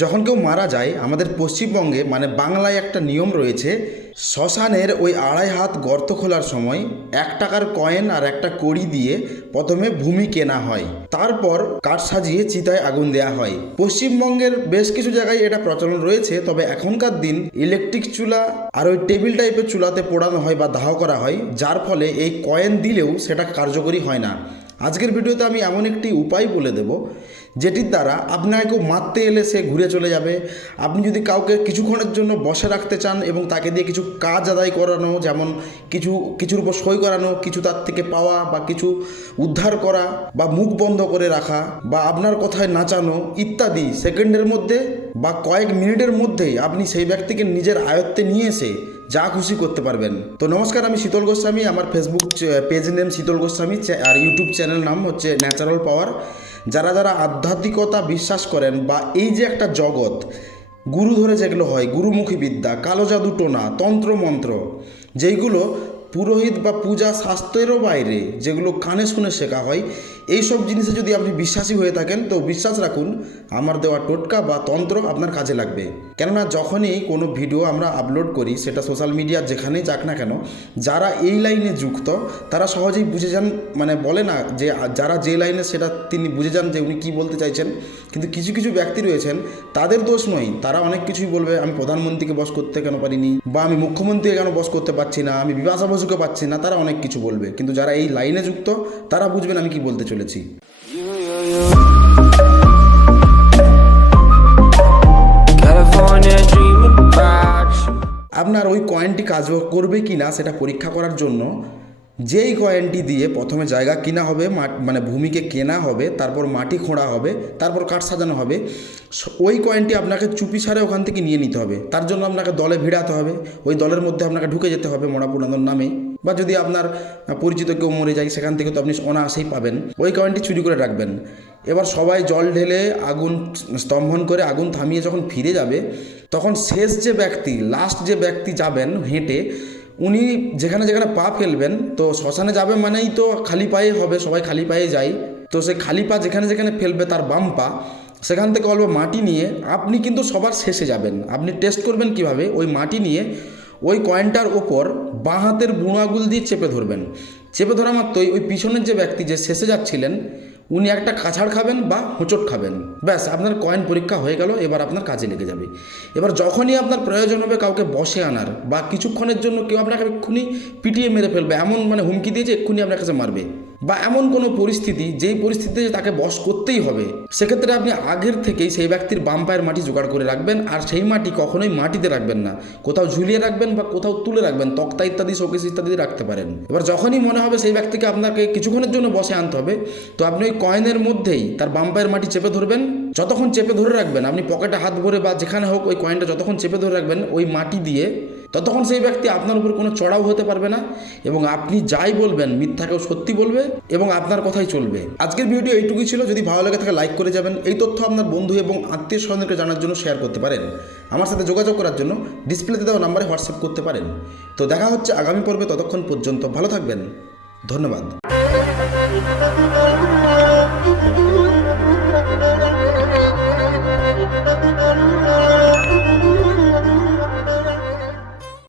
যখন কেউ মারা যায়, আমাদের পশ্চিমবঙ্গে মানে বাংলায় একটা নিয়ম রয়েছে, শ্মশানের ওই আড়াই হাত গর্ত খোলার সময় এক টাকার কয়েন আর একটা কড়ি দিয়ে প্রথমে ভূমি কেনা হয়। তারপর কাঠ সাজিয়ে চিতায় আগুন দেওয়া হয়। পশ্চিমবঙ্গের বেশ কিছু জায়গায় এটা প্রচলন রয়েছে, তবে এখনকার দিন ইলেকট্রিক চুলা আর ওই টেবিল টাইপের চুলাতে পোড়ানো হয় বা দাহ করা হয়, যার ফলে এই কয়েন দিলেও সেটা কার্যকরী হয় না। আজকের ভিডিওতে আমি এমন একটি উপায় বলে দেব যেটির দ্বারা আপনাকে কেউ মারতে এলে সে ঘুরে চলে যাবে। আপনি যদি কাউকে কিছুক্ষণের জন্য বসে রাখতে চান এবং তাকে দিয়ে কিছু কাজ আদায় করানো, যেমন কিছু, কিছুর উপর সই করানো, কিছু তার থেকে পাওয়া বা কিছু উদ্ধার করা বা মুখ বন্ধ করে রাখা বা আপনার কথায় নাচানো ইত্যাদি সেকেন্ডের মধ্যে বা কয়েক মিনিটের মধ্যেই আপনি সেই ব্যক্তিকে নিজের আয়ত্তে নিয়ে এসে যা খুশি করতে পারবেন। তো নমস্কার, আমি শীতল গোস্বামী। আমার ফেসবুক পেজ নেম শীতল গোস্বামী। আর ইউটিউব চ্যানেল নাম হচ্ছে ন্যাচারাল পাওয়ার যারা যারা আধ্যাত্মিকতা বিশ্বাস করেন বা এই যে একটা জগৎ, গুরু ধরে যেগুলো হয়, গুরুমুখী বিদ্যা, কালো জাদু টোনা তন্ত্রমন্ত্র যেইগুলো পুরোহিত বা পূজা শাস্ত্রেরও বাইরে, যেগুলো কানে শুনে শেখা হয় এই সব জিনিসে যদি আপনি বিশ্বাসী হয়ে থাকেন, তো বিশ্বাস রাখুন, আমার দেওয়া টোটকা বা তন্ত্র আপনার কাজে লাগবে। কেননা যখনই কোনো ভিডিও আমরা আপলোড করি, সেটা সোশ্যাল মিডিয়া যেখানেই যাক না কেন, যারা এই লাইনে যুক্ত, তারা সহজেই বুঝে যান মানে বলে না যে যারা যে লাইনে, সেটা তিনি বুঝে যান যে উনি কী বলতে চাইছেন। কিন্তু কিছু কিছু ব্যক্তি রয়েছেন, তাদের দোষ নয়। তারা অনেক কিছুই বলবে, আমি প্রধানমন্ত্রীকে বস করতে কেন পারিনি, বা আমি মুখ্যমন্ত্রীকে কেন বস করতে পারছি না, আমি বিভাষা বসুকে পাচ্ছি না, তারা অনেক কিছু বলবে। কিন্তু যারা এই লাইনে যুক্ত, তারা বুঝবেন আমি কি বলতে চলেছি. আপনার ওই কয়েনটি কাজ করবে কি না সেটা পরীক্ষা করার জন্য, যেই কয়েনটি দিয়ে প্রথমে জায়গা কিনা হবে মানে ভূমিকে কেনা হবে, তারপর মাটি খোঁড়া হবে, তারপর কাঠ সাজানো হবে ওই কয়েনটি আপনাকে চুপি সারে ওখান থেকে নিয়ে নিতে হবে। তার জন্য আপনাকে দলে ভিড়াতে হবে। ওই দলের মধ্যে আপনাকে ঢুকে যেতে হবে মরাপুরানোর নামে। বা যদি আপনার পরিচিত কেউ মরে যায়, সেখান থেকে তো আপনি অনায়াসেই পাবেন। ওই কয়েনটি চুরি করে রাখবেন। এবার সবাই জল ঢেলে আগুন স্তম্ভন করে আগুন থামিয়ে যখন ফিরে যাবে, তখন শেষ যে ব্যক্তি লাস্ট যে ব্যক্তি যাবেন হেঁটে, উনি যেখানে যেখানে পা ফেলবেন, তো শ্মশানে যাবে মানেই তো খালি পায়ে হবে, সবাই খালি পায়ে যায়। তো সে খালি পা যেখানে যেখানে ফেলবে তার বাম পা, সেখান থেকে অল্প মাটি নিয়ে, আপনি কিন্তু সবার শেষে যাবেন। আপনি টেস্ট করবেন কীভাবে? ওই মাটি নিয়ে ওই কয়েনটার ওপর বাঁ হাতের বুড়ো দিয়ে চেপে ধরবেন। চেপে ধরা মাত্রই ওই পিছনের যে ব্যক্তি যে শেষে যাচ্ছিলেন, উনি একটা কাছাড় খাবেন বা হোঁচট খাবেন। ব্যাস, আপনার কয়েন পরীক্ষা হয়ে গেল, এবার আপনার কাজে লেগে যাবে। এবার যখনই আপনার প্রয়োজন হবে কাউকে বসে আনার বা কিছুক্ষণের জন্য কেউ আপনাকে এক্ষুনি পিটিয়ে মেরে ফেলবে, এমন মানে হুমকি দিয়ে যে এক্ষুনি আপনার কাছে মারবে। বা এমন কোনো পরিস্থিতি, যেই পরিস্থিতিতে তাকে বশ করতেই হবে, সেক্ষেত্রে আপনি আগের থেকেই সেই ব্যক্তির বাম পায়ের মাটি জোগাড় করে রাখবেন, আর সেই মাটি কখনোই মাটিতে রাখবেন না। কোথাও ঝুলিয়ে রাখবেন বা কোথাও তুলে রাখবেন, তক্তা ইত্যাদি, শোকেস ইত্যাদি রাখতে পারেন। এবার যখনই মনে হবে সেই ব্যক্তিকে আপনাকে কিছুক্ষণের জন্য বসে আনতে হবে, তো আপনি ওই কয়েনের মধ্যেই তার বাম পায়ের মাটি চেপে ধরবেন। যতক্ষণ চেপে ধরে রাখবেন, আপনি পকেটে হাত ভরে বা যেখানে হোক ওই কয়েনটা যতক্ষণ চেপে ধরে রাখবেন, ওই মাটি দিয়ে ততক্ষণ সেই ব্যক্তি আপনার উপর কোনো চড়াও হতে পারবে না এবং আপনি যাই বলবেন, মিথ্যাকেও সত্যি বলবে এবং আপনার কথাই চলবে। আজকের ভিডিও এইটুকুই ছিল। যদি ভালো লাগে থাকে লাইক করে যাবেন। এই তথ্য আপনার বন্ধু এবং আত্মীয় স্বজনকে জানার জন্য শেয়ার করতে পারেন। আমার সাথে যোগাযোগ করার জন্য ডিসপ্লেতে দেওয়া নাম্বারে হোয়াটসঅ্যাপ করতে পারেন। তো দেখা হচ্ছে আগামী পর্বে। ততক্ষণ পর্যন্ত ভালো থাকবেন। ধন্যবাদ।